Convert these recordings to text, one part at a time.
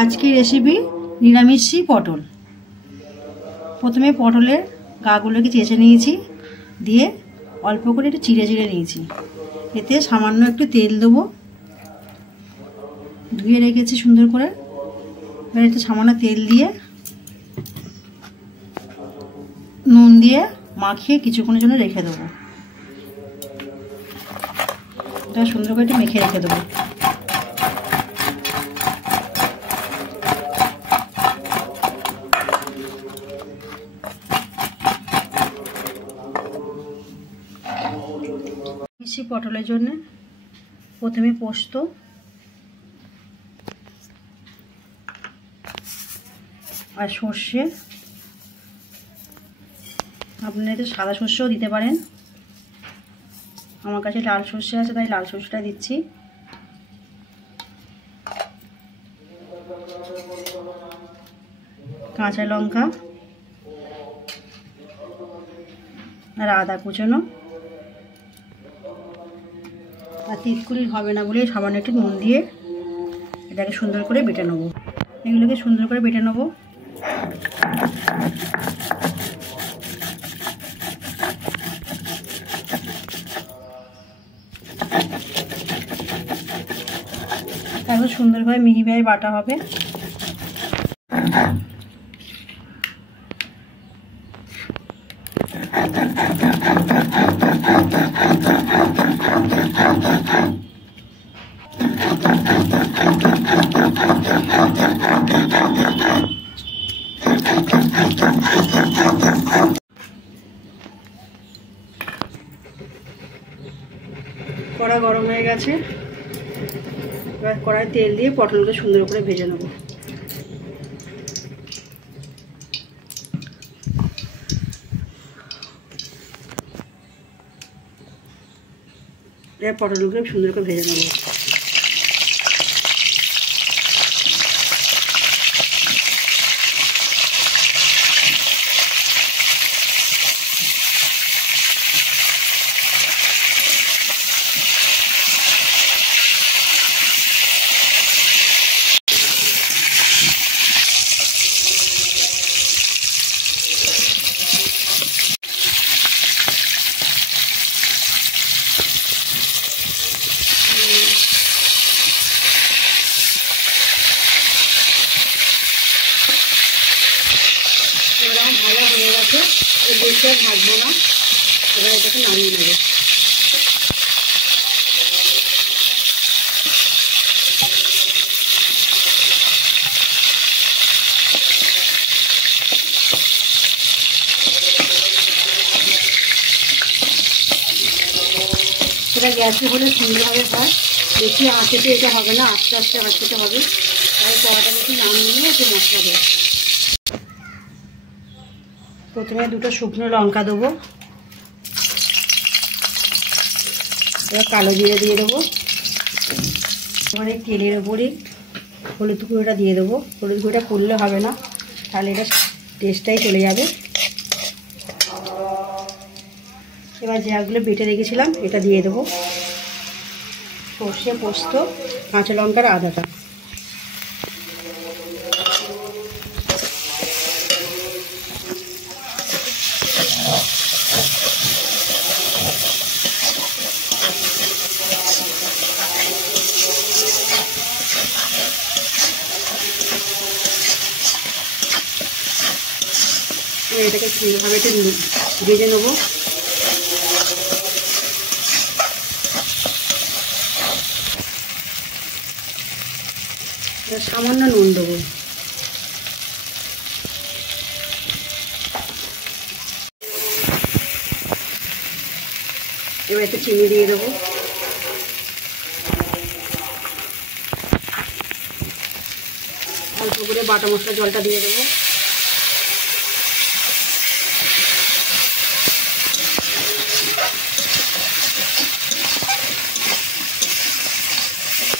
আজকে রেসিপি নিরামিষি পটল। প্রথমে পটলের গাগুলোকে চেঁচে নিয়েছি, দিয়ে অল্প করে একটু চিড়ে চিড়ে নিয়েছি। এতে সামান্য একটু তেল দেবো, ধুয়ে রেখেছি সুন্দর করে। এবার একটু সামান্য তেল দিয়ে নুন দিয়ে মাখিয়ে কিছুক্ষণের জন্য রেখে দেবো। এটা সুন্দর করে একটু মেখে রেখে দেবো। মিশি পটলের জন্য প্রথমে পোস্ত, আর সর্ষে, আপনারা তো সাদা সর্ষেও দিতে পারেন। আমার কাছে লাল সর্ষে আছে তাই লাল সর্ষেটা দিচ্ছি। কাঁচা লঙ্কা আর আদা কুচানো, আর তিতকুড়ি হবে না বলে সামান্য একটু নুন দিয়ে এটাকে সুন্দর করে বেটে নেবো। এগুলোকে সুন্দর করে বেটে নেবো। তারপর সুন্দরভাবে মিহিভাবে বাটা হবে। কড়া গরম হয়ে গেছে, এবার কড়াই তেল দিয়ে পটলকে সুন্দর করে ভেজে নেব। এবার পটলগুলো সুন্দর করে ভেজে নেব। ভাজা হয়ে গেছে, বেশি আর ভাজবো না। এবার এটাকে নামিয়ে নেব। সেটা গ্যাসে হলে সুন্দরভাবে হয়, বেশি আঁচেতে এটা হবে না, আস্তে আস্তে আঁচতে হবে। তাই কড়াটা বেশি নামিয়ে নিয়ে একটু মশলা দেবো। প্রথমে দুটো শুকনো লঙ্কা দেবো, এবার কালো জিরে দিয়ে দেবো। এবার এই তেলের ওপরে হলুদ গুঁড়োটা দিয়ে দেবো। হলুদ গুঁড়োটা করলে হবে না, তাহলে এটা টেস্টটাই চলে যাবে। এবার যেগুলো বেটে রেখেছিলাম এটা দিয়ে দেবো। সর্ষে, পোস্ত, কাঁচা লঙ্কার আদাটা। এটাকে ভাবে একটু ভেজে নেবো। সামান্য নুন দেবো। এবার একটু চিনি দিয়ে দেবো। অল্প করে বাটা মশলা জলটা দিয়ে দেবো।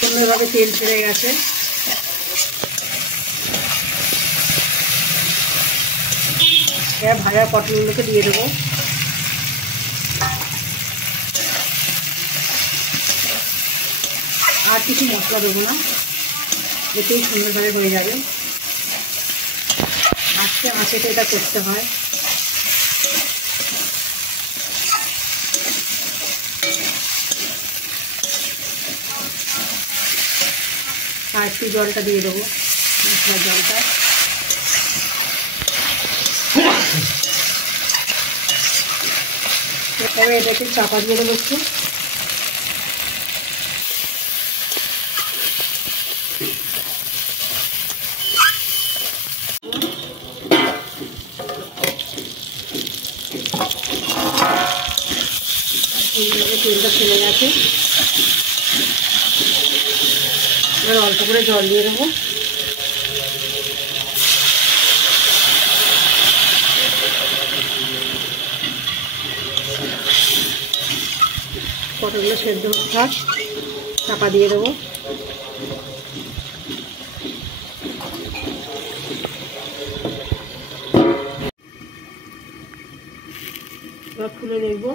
সুন্দরভাবে তেল ছেড়ে গেছে। এবার ভাজা পটলগুলোকে দিয়ে দেবো। আর কিছু মশলা দেবো না। এতেই সুন্দরভাবে হয়ে যাবে। আস্তে আঁচেতে এটা করতে হয়। আর একটু জলটা দিয়ে দেবো, মশলার জলটা। এবার এটাকে চাপা দিয়ে দেবো একটু। তেলটা ছেড়ে গেছে, এবার অল্প করে জল দিয়ে দেবো। পটলগুলো সেদ্ধ হতে থাক, চাপা দিয়ে দেবো। এবার খুলে দেখবো।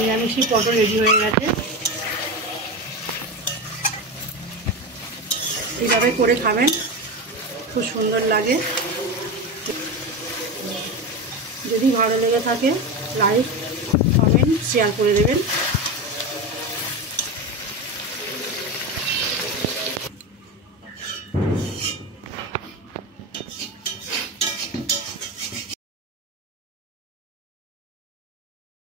নিরামিষই পটল রেডি হয়ে গেছে। এইভাবে করে খাবেন, খুব সুন্দর লাগে। যদি ভালো লেগে থাকে লাইক, কমেন্ট, শেয়ার করে দেবেন।